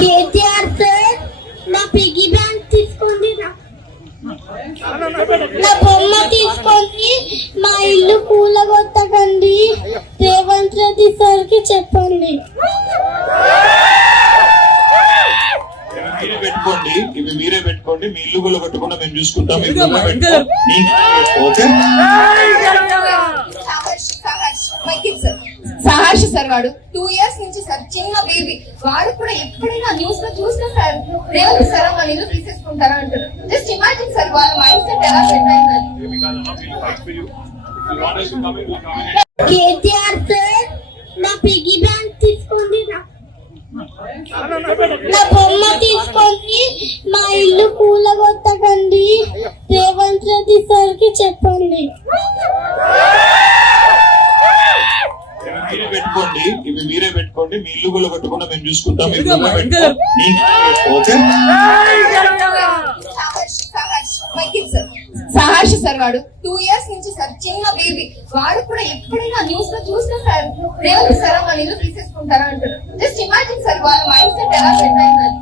KTR sir నా piggy bank తీసుకోండి, నా బొమ్మ తీసుకోండి, మా ఇల్లు కూలగొట్టకండి, రేవంత్ రెడ్డి సార్ కి చెప్పండి. మీరే పెట్టుకోండి, మీ ఇల్లు కూడా కట్టుకుండా మేము చూసుకుంటాం. సహర్ష్ సార్ వాడు 2 years నుంచి సార్ చిన్న బేబీ, వాడు కూడా ఎప్పుడైనా న్యూస్ లో చూసినా సార్ రేవంత్ సార్ మన ఇల్లు తీసేసుకుంటారా అంటారు. జస్ట్ ఇమాజిన్ సార్ వాళ్ళ మైండ్ సెట్ ఎలా సెట్ అయిందని. కేటీఆర్ సార్ నా పిగ్గీ బ్యాంక్ తీసుకోండి, నా బొమ్మ తీసుకోండి, మా ఇల్లు కూలగొట్టకండి, రేవంత్ రెడ్డి సార్ కి చెప్పండి. మీరే పెట్టుకోండి, మీ ఇల్లు కూడా కట్టుకుండా మేము చూసుకుంటాం. సహర్ష్ సార్ వాడు 2 years నుంచి సార్ చిన్న బేబీ, వాడు కూడా ఎప్పుడైనా న్యూస్ లో చూసినా సార్ రేవంత్ సార్ మన ఇల్లు తీసేసుకుంటారా అంటారు. జస్ట్ ఇమాజిన్ సార్ వాళ్ళ మైండ్ సెట్ ఎలా సెట్ అయిందని.